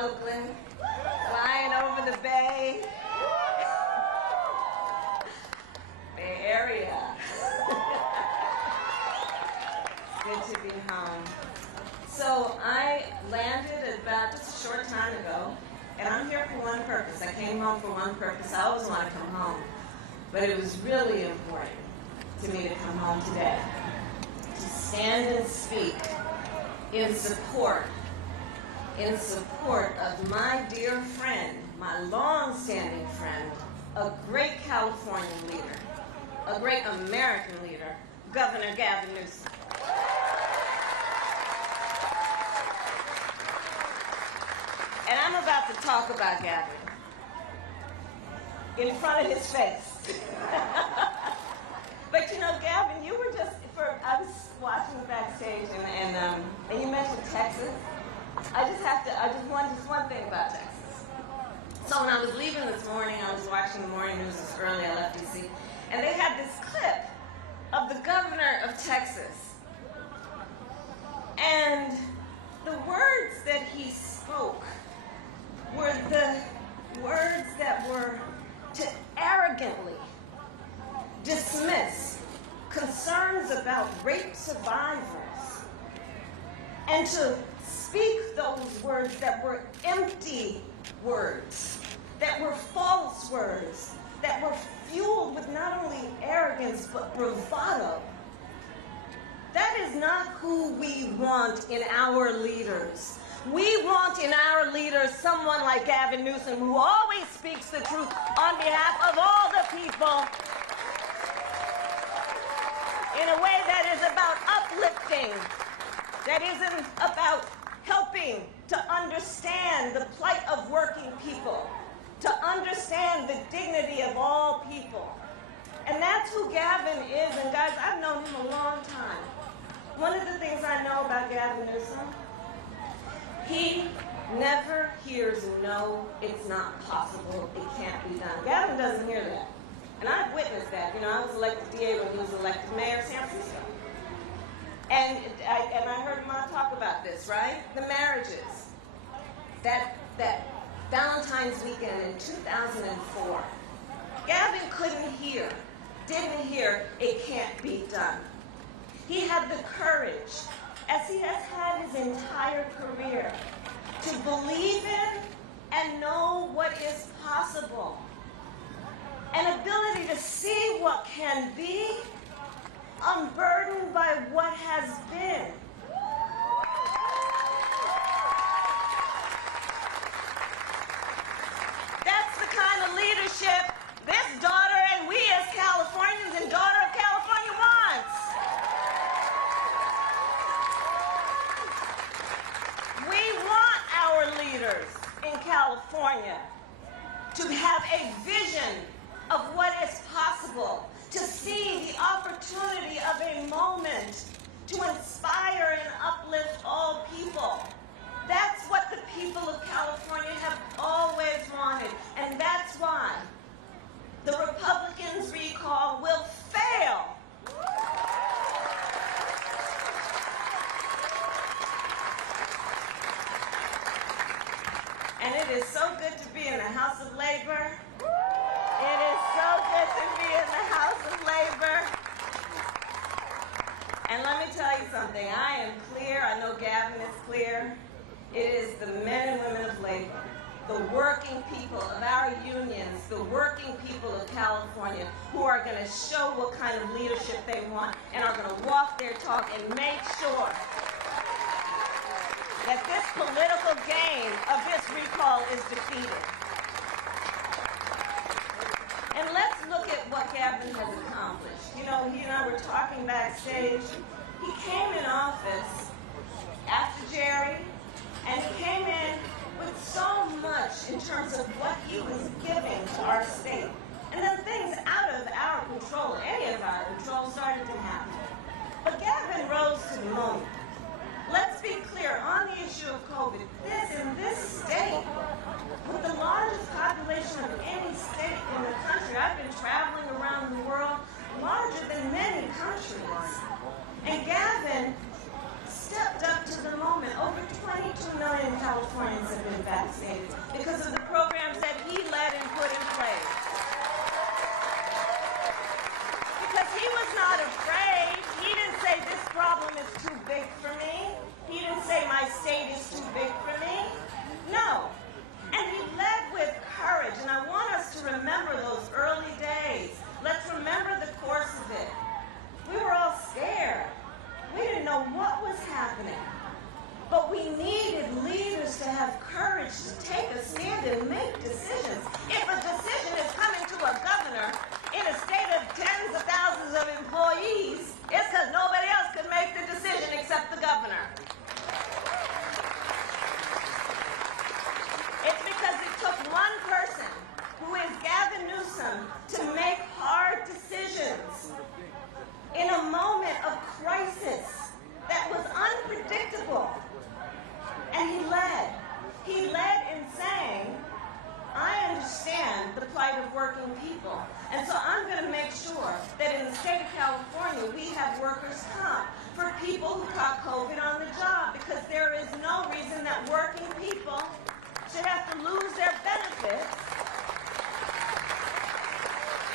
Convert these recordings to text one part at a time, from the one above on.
Oakland, flying over the Bay. Bay Area. It's good to be home. So I landed about just a short time ago, and I'm here for one purpose. I came home for one purpose. I always want to come home, but it was really important to me to come home today, to stand and speak in support of my dear friend, my long-standing friend, a great California leader, a great American leader, Governor Gavin Newsom. And I'm about to talk about Gavin in front of his face. But you know, Gavin, you were I was watching backstage and you mentioned Texas. Just one thing about Texas. So when I was leaving this morning, I was watching the morning news this early, I left DC, and they had this clip of the governor of Texas. And the words that he spoke were the words that were to arrogantly dismiss concerns about rape survivors and to speak those words that were empty words, that were false words, that were fueled with not only arrogance but bravado. That is not who we want in our leaders. We want in our leaders someone like Gavin Newsom who always speaks the truth on behalf of all the people in a way that is about uplifting, that isn't about helping to understand the plight of working people, to understand the dignity of all people. And that's who Gavin is. And guys, I've known him a long time. One of the things I know about Gavin Newsom, he never hears no, it's not possible, it can't be done. Gavin doesn't hear that. And I've witnessed that. You know, I was elected DA when he was elected mayor of San Francisco. And I heard him talk about this, right? The marriages. That Valentine's weekend in 2004. Gavin didn't hear, it can't be done. He had the courage, as he has had his entire career, to believe in and know what is possible. An ability to see what can be, unburdened by what has been. That's the kind of leadership this daughter and we as Californians and daughter of California wants. We want our leaders in California to have a vision of what is possible, to see the opportunity of a moment to inspire and uplift all people. That's what the people of California have always wanted, and that's why the Republicans' recall will fail. And it is so good to be in the House of Labor. It is so good to be in the House of Labor. And let me tell you something. I am clear. I know Gavin is clear. It is the men and women of labor, the working people of our unions, the working people of California who are going to show what kind of leadership they want and are going to walk their talk and make sure that this political game of this recall is defeated. And let's look at what Gavin has accomplished. You know, he and I were talking backstage. He came in office after Jerry, and he came in with so much in terms of what he was giving to our state. And then things out of our control, any of our control, started to happen. But Gavin rose to the moment. Let's be clear, on the issue of COVID, in this state, with the largest population of any state in the country, I've been traveling around the world, larger than many countries. And Gavin stepped up to the moment. Over 22 million Californians have been vaccinated. devastated because of the programs that he led and put in place. Because he was not afraid. He didn't say this problem is too big for me. He didn't say my state is too big for me. No. And he led with courage. And I want us to remember those early days. Let's remember the course of it. We were all scared. We didn't know what was happening. But we needed leaders to have courage to take a stand and make decisions. If a decision is coming to a governor in a state of tens of thousands of employees, it's because nobody else could make the decision except the governor. It's because it took one person, who is Gavin Newsom, to make hard decisions in a moment of crisis that was unpredictable. And he led. He led in saying, I understand the plight of working people. And so I'm going to make sure that in the state of California, we have workers' comp for people who caught COVID on the job, because there is no reason that working people should have to lose their benefits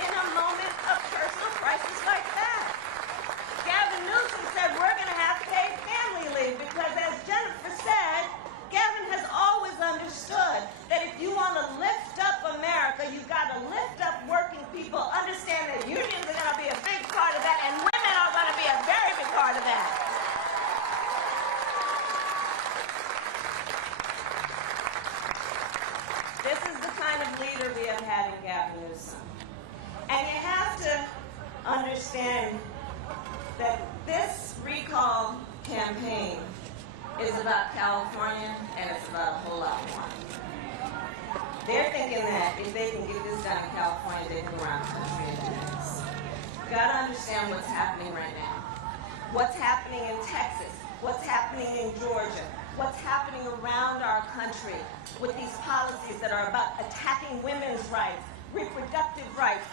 in a moment of personal crisis like that. Gavin Newsom said we're going to have to pay family leave because, as Jennifer said, Gavin has always understood that if you want to lift up America, you've got to lift up working people. Understand that unions are going to be a big part of that, and women are going to be a very big part of that. This is the kind of leader we have had in Gavin Newsom. And you have to understand that this recall campaign is about California, and it's about a whole lot more. They're thinking that if they can get this done in California, they can go around the country and do this. You've got to understand what's happening right now. What's happening in Texas, what's happening in Georgia, what's happening around our country with these policies that are about attacking women's rights, reproductive rights,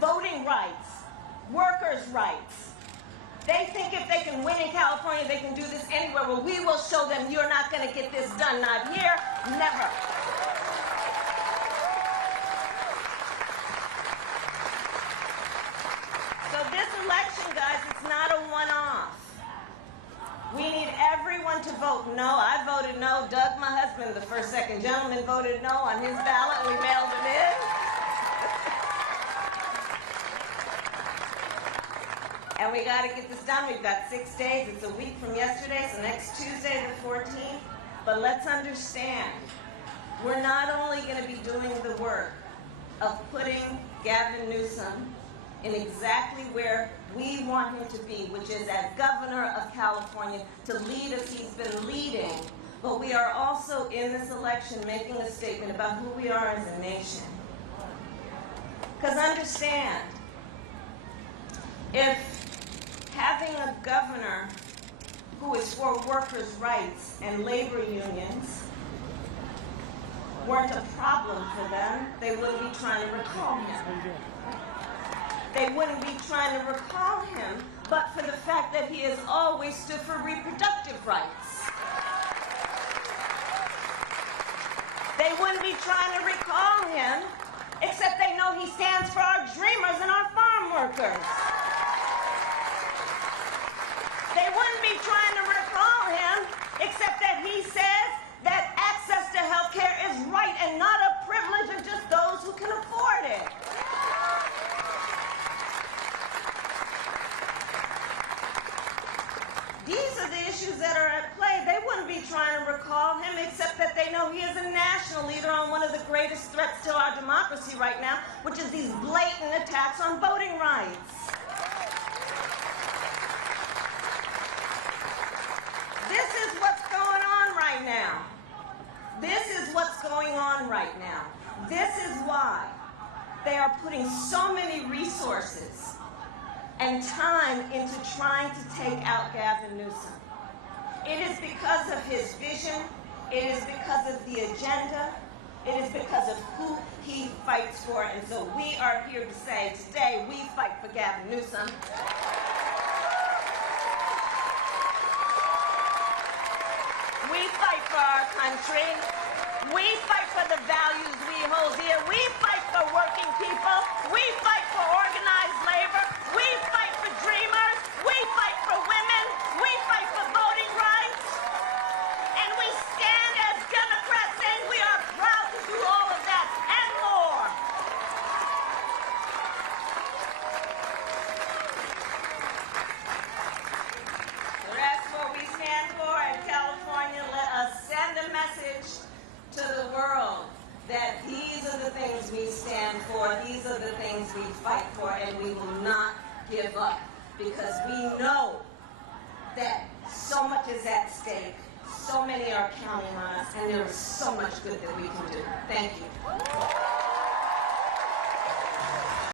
voting rights, workers' rights. They think if they can win in California, they can do this anywhere. Well, we will show them you're not going to get this done. Not here, never. So this election, guys, it's not a one-off. We need everyone to vote no. I voted no. Doug, my husband, the second gentleman, voted no on his ballot. We mailed him in. And we got to get this done. We've got 6 days. It's a week from yesterday, so next Tuesday, the 14th. But let's understand, we're not only going to be doing the work of putting Gavin Newsom in exactly where we want him to be, which is as governor of California, to lead as he's been leading, but we are also in this election making a statement about who we are as a nation. Because understand, if having a governor who is for workers' rights and labor unions weren't a problem for them, they wouldn't be trying to recall him. They wouldn't be trying to recall him, but for the fact that he has always stood for reproductive rights. They wouldn't be trying to recall him, except they know he stands for our dreamers and our farm workers. They wouldn't be trying to recall him, except that he says that access to health care is right and not a privilege of just those who can afford it. These are the issues that are at play. They wouldn't be trying to recall him, except that they know he is a national leader on one of the greatest threats to our democracy right now, which is these blatant attacks on voting rights. This is what's going on right now. This is what's going on right now. This is why they are putting so many resources and time into trying to take out Gavin Newsom. It is because of his vision. It is because of the agenda. It is because of who he fights for. And so we are here to say today we fight for Gavin Newsom. We fight for our country. We message to the world that these are the things we stand for, these are the things we fight for, and we will not give up, because we know that so much is at stake, so many are counting on us, and there is so much good that we can do. Thank you.